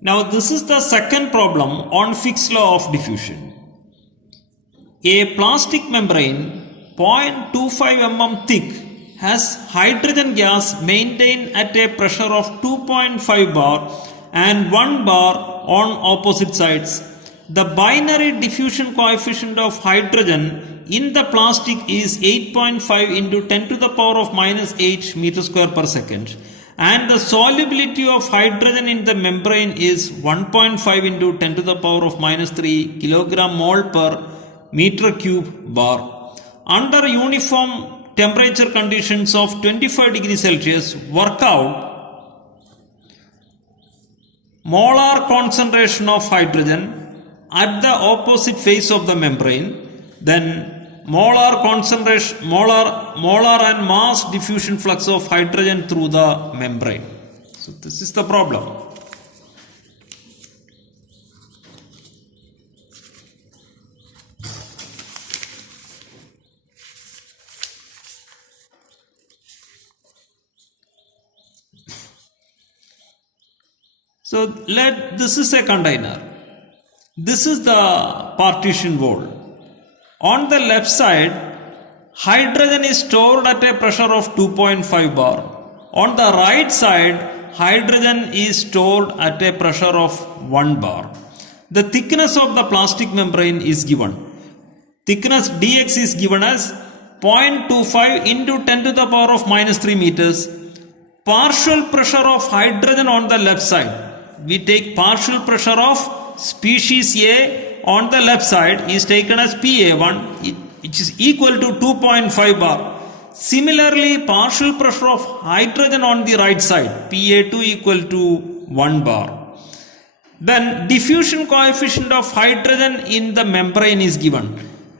Now this is the second problem on Fick's law of diffusion. A plastic membrane 0.25 mm thick has hydrogen gas maintained at a pressure of 2.5 bar and 1 bar on opposite sides. The binary diffusion coefficient of hydrogen in the plastic is 8.5 into 10 to the power of minus 8 meter square per second, and the solubility of hydrogen in the membrane is 1.5 into 10 to the power of minus 3 kilogram mole per meter cube bar. Under uniform temperature conditions of 25 degrees Celsius, work out molar concentration of hydrogen at the opposite face of the membrane, then molar concentration, molar and mass diffusion flux of hydrogen through the membrane. So this is the problem. So this is a container. This is the partition wall. On the left side, hydrogen is stored at a pressure of 2.5 bar. On the right side, hydrogen is stored at a pressure of 1 bar. The thickness of the plastic membrane is given. Thickness dx is given as 0.25 into 10 to the power of minus 3 meters. Partial pressure of hydrogen on the left side. We take partial pressure of species A on the left side is taken as PA1, which is equal to 2.5 bar. Similarly, partial pressure of hydrogen on the right side, PA2 equal to 1 bar. Then diffusion coefficient of hydrogen in the membrane is given.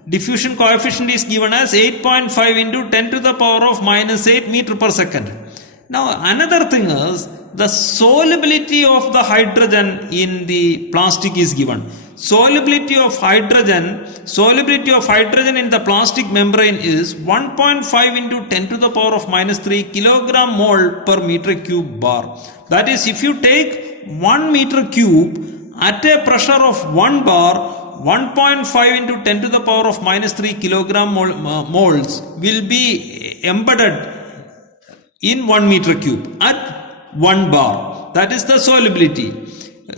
Diffusion coefficient is given as 8.5 into 10 to the power of minus 8 meter per second. Now another thing is the solubility of the hydrogen in the plastic is given. Solubility of hydrogen in the plastic membrane is 1.5 into 10 to the power of minus 3 kilogram mole per meter cube bar. That is, if you take 1 meter cube at a pressure of 1 bar, 1.5 into 10 to the power of minus 3 kilogram moles will be embedded in 1 meter cube at 1 bar. That is the solubility.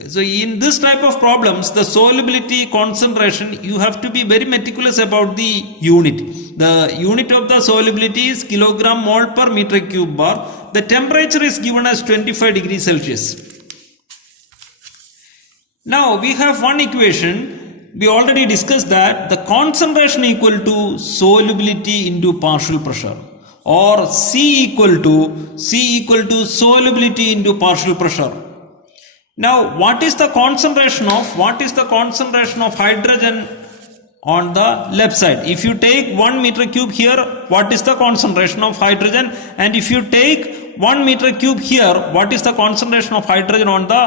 So in this type of problems, the solubility concentration, you have to be very meticulous about the unit. The unit of the solubility is kilogram mole per meter cube bar. The temperature is given as 25 degrees Celsius. Now we have one equation. We already discussed that the concentration equal to solubility into partial pressure, or C equal to solubility into partial pressure. Now what is the concentration of hydrogen on the left side? If you take 1 meter cube here, what is the concentration of hydrogen? And if you take 1 meter cube here, what is the concentration of hydrogen on the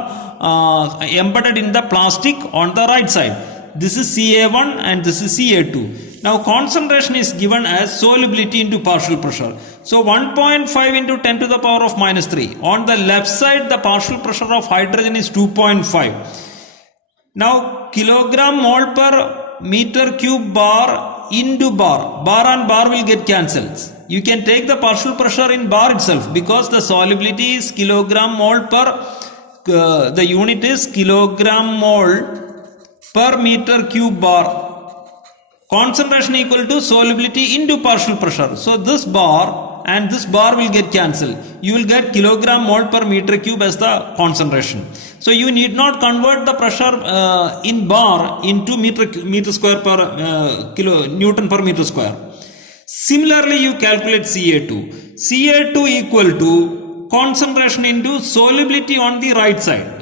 embedded in the plastic on the right side? This is Ca1 and this is Ca2. Now concentration is given as solubility into partial pressure. So 1.5 into 10 to the power of minus 3. On the left side, the partial pressure of hydrogen is 2.5. Now kilogram mole per meter cube bar into bar. Bar and bar will get cancelled. You can take the partial pressure in bar itself because the solubility is kilogram mole per, the unit is kilogram mole per meter cube bar. Concentration equal to solubility into partial pressure. So this bar and this bar will get cancelled. You will get kilogram mole per meter cube as the concentration. So you need not convert the pressure in bar into meter square per Newton per meter square. Similarly, you calculate Ca2. Ca2 equal to concentration into solubility on the right side.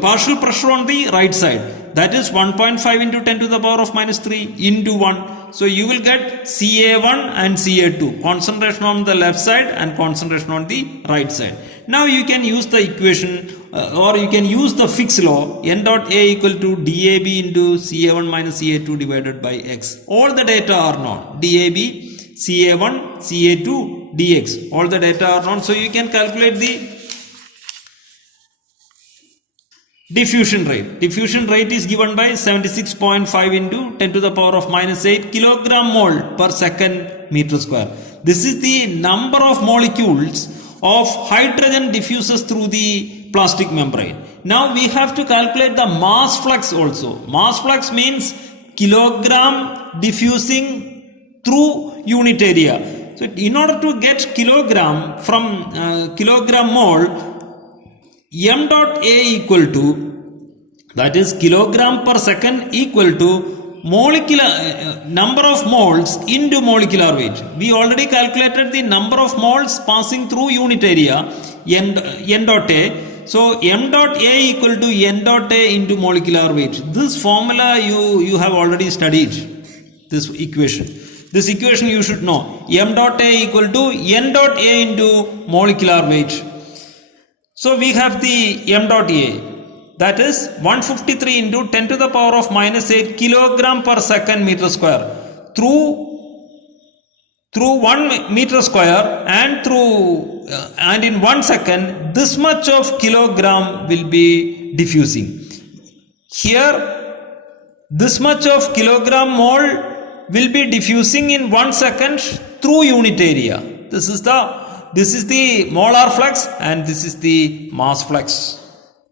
Partial pressure on the right side. That is 1.5 into 10 to the power of minus 3 into 1. So you will get Ca1 and Ca2. Concentration on the left side and concentration on the right side. Now you can use the equation or you can use the Fick's law. N dot A equal to DAB into Ca1 minus Ca2 divided by X. All the data are known. DAB, Ca1, Ca2, dx. All the data are known. So you can calculate the diffusion rate. Diffusion rate is given by 76.5 into 10 to the power of minus 8 kilogram mole per second meter square. This is the number of molecules of hydrogen diffuses through the plastic membrane. Now we have to calculate the mass flux also. Mass flux means kilogram diffusing through unit area. So in order to get kilogram from kilogram mole, m dot A equal to, that is kilogram per second equal to molecular number of moles into molecular weight. We already calculated the number of moles passing through unit area n dot A. So m dot A equal to n dot A into molecular weight. This formula you have already studied, this equation. This equation you should know. M dot A equal to n dot A into molecular weight. So we have the m dot A, that is 153 into 10 to the power of minus 8 kilogram per second meter square through 1 meter square, and in 1 second this much of kilogram will be diffusing. Here this much of kilogram mole will be diffusing in 1 second through unit area. This is the molar flux and this is the mass flux.